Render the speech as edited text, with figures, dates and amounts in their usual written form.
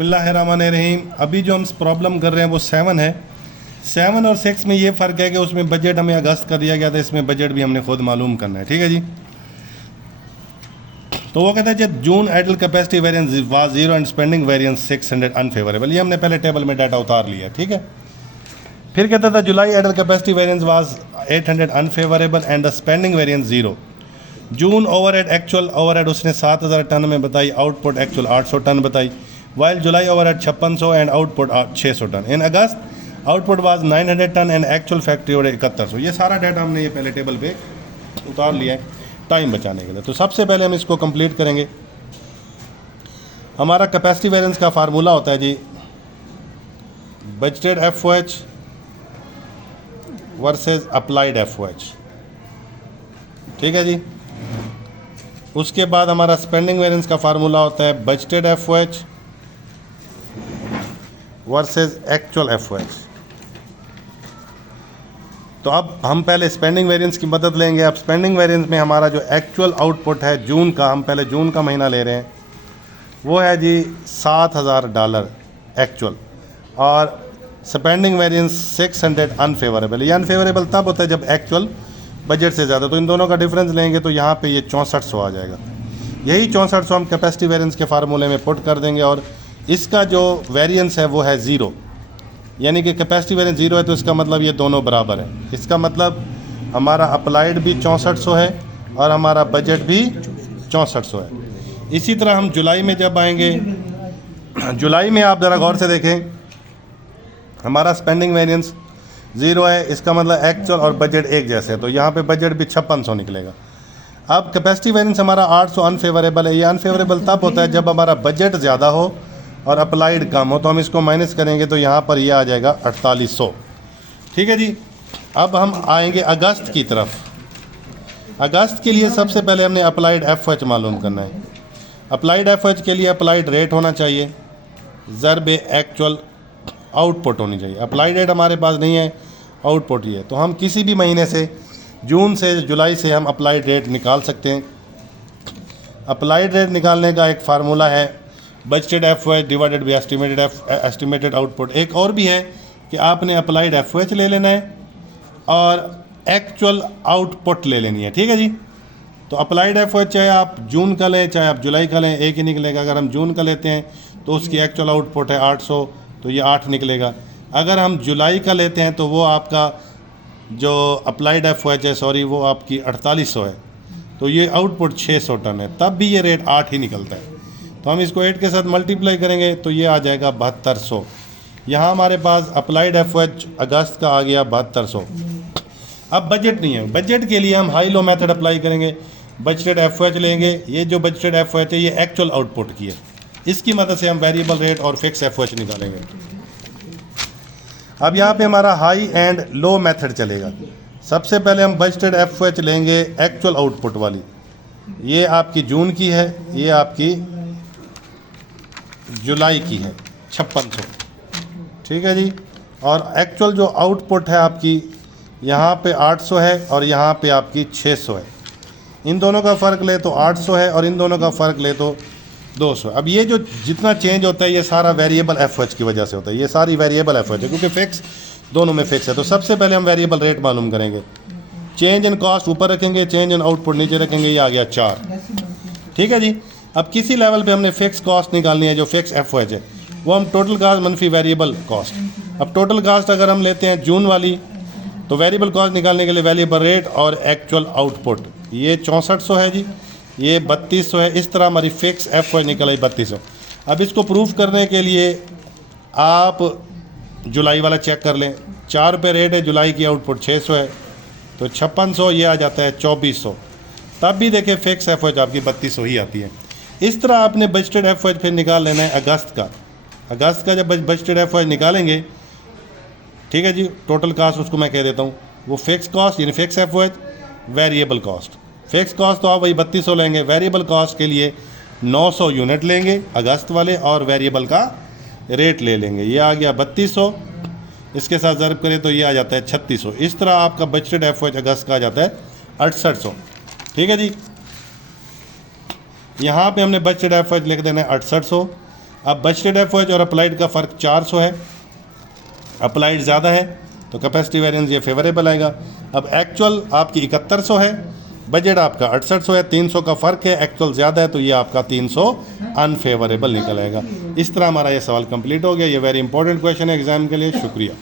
बिस्मिल्लाहिर्रहमानिर्रहीम। अभी जो हम प्रॉब्लम कर रहे हैं वो 7 है। 7 और 6 में ये फ़र्क है कि उसमें बजट हमें अगस्त कर दिया गया था, इसमें बजट भी हमने खुद मालूम करना है। ठीक है जी। तो वो कहता है जब June idle capacity variance was 0 and spending variance 600 unfavourable. ये हमने पहले टेबल में डाटा उतार लिया। ठीक है। फिर कहता था July idle capacity variance was 800 unfavourable and the spending variance 0। June overhead actual overhead उसने 7000 टन में बताई, आउटपुट एक्चुअल 800 टन बताई। While July overhead 5600 and output 600 ton. In August output was 900 ton and actual factory over 7100। ये सारा data हमने ये पहले table पे उतार लिया है टाइम बचाने के लिए। तो सबसे पहले हम इसको कंप्लीट करेंगे। हमारा कैपेसिटी वेरिएंस का फार्मूला होता है जी budgeted FOH versus applied FOH. ठीक है जी। उसके बाद हमारा स्पेंडिंग वेरिएंस का फार्मूला होता है budgeted FOH versus actual FOH. तो अब हम पहले स्पेंडिंग वेरिएंस की मदद लेंगे। अब स्पेंडिंग वेरिएंस में हमारा जो एक्चुअल आउटपुट है जून का, हम पहले जून का महीना ले रहे हैं, वो है जी $7000 एक्चुअल, और स्पेंडिंग वेरिएंस 600 अनफेवरेबल। ये अनफेवरेबल तब होता है जब एक्चुअल बजट से ज़्यादा। तो इन दोनों का डिफरेंस लेंगे तो यहाँ पे ये 6400 आ जाएगा। यही 6400 हम कैपेसिटी वेरिएंस के फार्मूले में पुट कर देंगे, और इसका जो वेरिएंस है वो है 0, यानी कि कैपेसिटी वेरिएंस 0 है तो इसका मतलब ये दोनों बराबर है। इसका मतलब हमारा अप्लाइड भी 6400 है और हमारा बजट भी 6400 है। इसी तरह हम जुलाई में जब आएंगे, जुलाई में आप ज़रा गौर से देखें, हमारा स्पेंडिंग वेरिएंस 0 है, इसका मतलब एक्चुअल और बजट एक जैसे है, तो यहाँ पे बजट भी 5600 निकलेगा। अब कैपेसिटी वेरिएंस हमारा 800 अनफेवरेबल है। ये अनफेवरेबल तब होता है जब हमारा बजट ज़्यादा हो और अप्लाइड कम हो, तो हम इसको माइनस करेंगे तो यहाँ पर ये आ जाएगा 4800। ठीक है जी। अब हम आएंगे अगस्त की तरफ। अगस्त के लिए सबसे पहले हमने अप्लाइड एफओएच मालूम करना है। अप्लाइड एफओएच के लिए अप्लाइड रेट होना चाहिए ज़रब एक्चुअल आउटपुट होनी चाहिए। अप्लाइड रेट हमारे पास नहीं है, आउटपुट ही है। तो हम किसी भी महीने से, जून से जुलाई से हम अप्लाइड रेट निकाल सकते हैं। अप्लाइड रेट निकालने का एक फार्मूला है budgeted FOH divided by estimated output. एक और भी है कि आपने अप्लाइड एफओएच ले लेना है और एक्चुअल आउटपुट ले लेनी है। ठीक है जी। तो अप्लाइड एफओएच चाहे आप जून का लें चाहे आप जुलाई का लें, एक ही निकलेगा। अगर हम जून का लेते हैं तो उसकी एक्चुअल आउटपुट है 800, तो ये 8 निकलेगा। अगर हम जुलाई का लेते हैं तो वो आपका जो अप्लाइड एफओएच है, सॉरी, वो आपकी 4800 है, तो ये आउटपुट 600 टन है, तब भी ये रेट 8 ही निकलता है। तो हम इसको 8 के साथ मल्टीप्लाई करेंगे तो ये आ जाएगा 7200। यहाँ हमारे पास अप्लाइड एफओएच अगस्त का आ गया 7200। अब बजट नहीं है, बजट के लिए हम हाई लो मेथड अप्लाई करेंगे। बजटेड एफओएच लेंगे। ये जो बजटेड एफओएच है ये एक्चुअल आउटपुट की है, इसकी मदद से हम वेरिएबल रेट और फिक्स एफओएच निकालेंगे। अब यहाँ पे हमारा हाई एंड लो मेथड चलेगा। सबसे पहले हम बजटेड एफओएच लेंगे एक्चुअल आउटपुट वाली। ये आपकी जून की है, ये आपकी जुलाई की है 5600। ठीक है जी। और एक्चुअल जो आउटपुट है आपकी यहाँ पे 800 है और यहाँ पे आपकी 600 है। इन दोनों का फ़र्क ले तो 800 है और इन दोनों का फ़र्क ले तो 200। अब ये जो जितना चेंज होता है ये सारा वेरिएबल एफओएच की वजह से होता है। ये सारी वेरिएबल एफओएच है क्योंकि फिक्स दोनों में फिक्स है। तो सबसे पहले हम वेरिएबल रेट मालूम करेंगे। चेंज इन कॉस्ट ऊपर रखेंगे, चेंज इन आउटपुट नीचे रखेंगे। ये आ गया 4। ठीक है जी। अब किसी लेवल पे हमने फिक्स कॉस्ट निकालनी है जो फिक्स एफओएच है, वो हम टोटल कॉस्ट मनफी वेरिएबल कॉस्ट। अब टोटल कॉस्ट अगर हम लेते हैं जून वाली, तो वेरिएबल कॉस्ट निकालने के लिए वेरिएबल रेट और एक्चुअल आउटपुट, ये 6400 है जी, ये 3200 है। इस तरह हमारी फिक्स एफओएच निकल आई 3200। अब इसको प्रूफ करने के लिए आप जुलाई वाला चेक कर लें। 4 रुपये रेट है, जुलाई की आउटपुट 600 है, तो 5600 ये आ जाता है 2400। तब भी देखें फिक्स एफओएच आपकी 3200 ही आती है। इस तरह आपने बजटेड एफओएच फिर निकाल लेना है अगस्त का। अगस्त का जब बजटेड एफओएच निकालेंगे, ठीक है जी, टोटल कास्ट उसको मैं कह देता हूँ, वो फिक्स कॉस्ट यानी fix FOH, variable cost. Fix cost तो आप वही 3200 लेंगे। वेरिएबल कॉस्ट के लिए 900 यूनिट लेंगे अगस्त वाले और वेरिएबल का रेट ले लेंगे। ये आ गया 3200, इसके साथ ज़रब करें तो ये आ जाता है 3600। इस तरह आपका बजटेड एफओएच अगस्त का आ जाता है 6800। ठीक है जी। यहाँ पे हमने बजटेड एफओएच लिख देना है 6800। अब बजटेड एफओएच और अप्लाइड का फ़र्क 400 है, अप्लाइड ज़्यादा है तो कैपेसिटी वेरिएंस ये फेवरेबल आएगा। अब एक्चुअल आपकी 7100 है, बजट आपका 6800 है, 300 का फ़र्क है, एक्चुअल ज़्यादा है तो ये आपका 300 अनफेवरेबल निकल आएगा। इस तरह हमारा ये सवाल कंप्लीट हो गया। ये वेरी इंपॉर्टेंट क्वेश्चन है एग्ज़ाम के लिए। शुक्रिया।